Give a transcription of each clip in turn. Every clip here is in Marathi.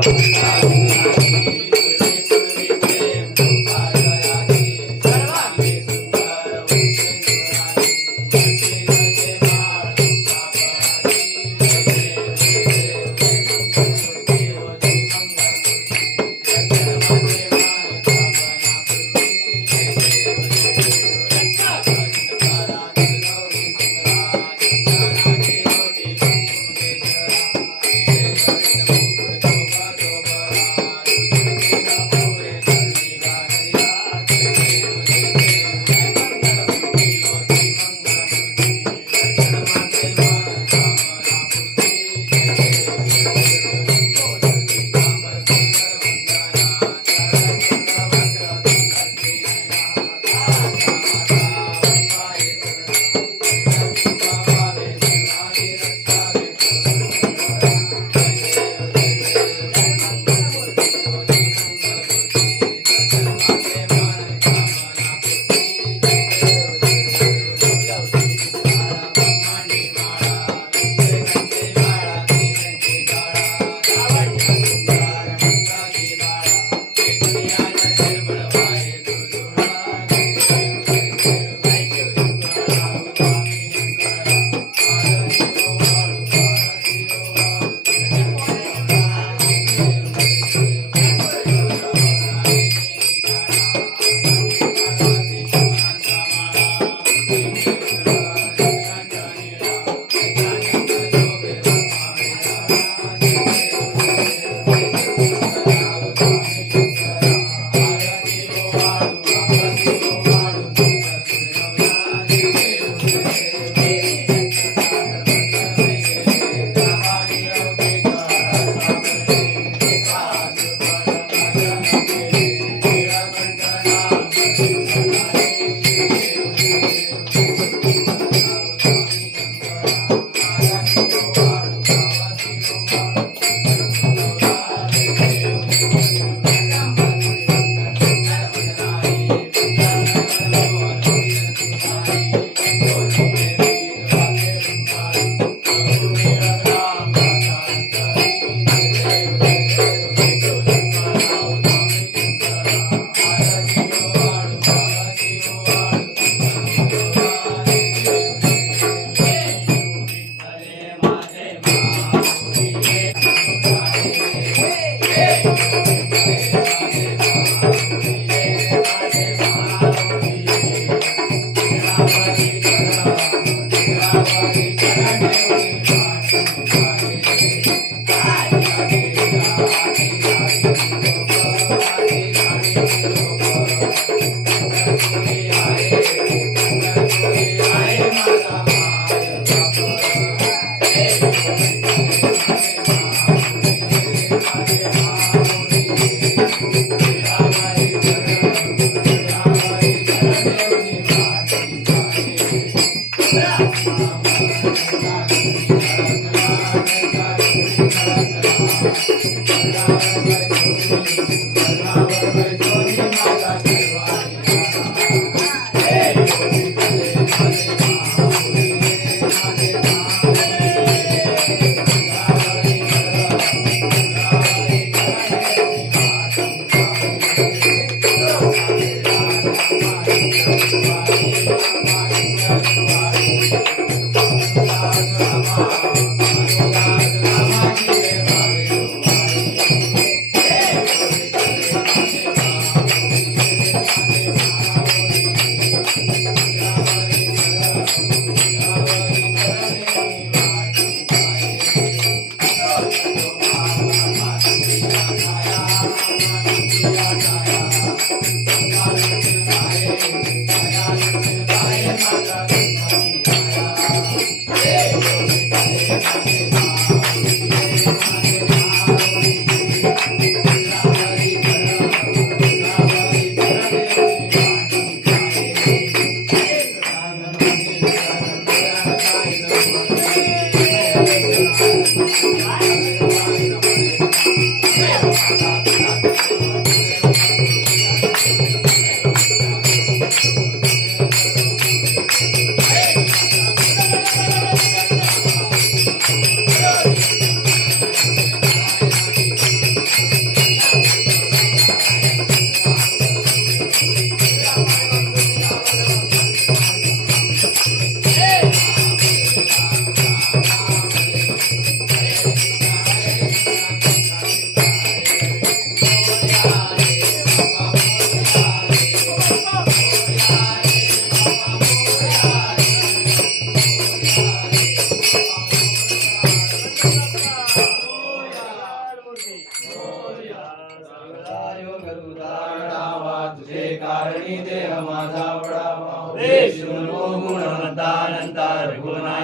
Thank you.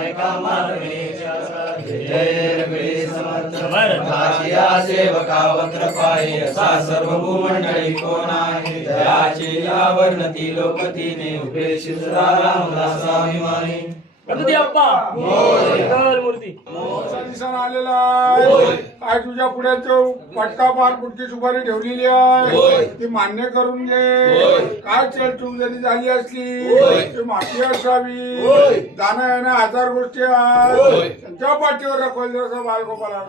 रघुनायका माधवेशा सेवका वक्र असा सर्व भूमंडळी कोण आहे? लोकतीने उभे शिवरा रामदासाभिमानी गणपती बाप्पा मूर्ती. दिसायला आलेला आहे. काय तुझ्या पुढे तो पटका पार पुढची सुपारी ठेवलेली आहे. ती मान्य करून घे. काय चल जरी झाली असली. ती माती असावी. जाणं येणं हजार गोष्टी आहेत. त्यांच्या पाठीवर रखवल जसं बालगोपाला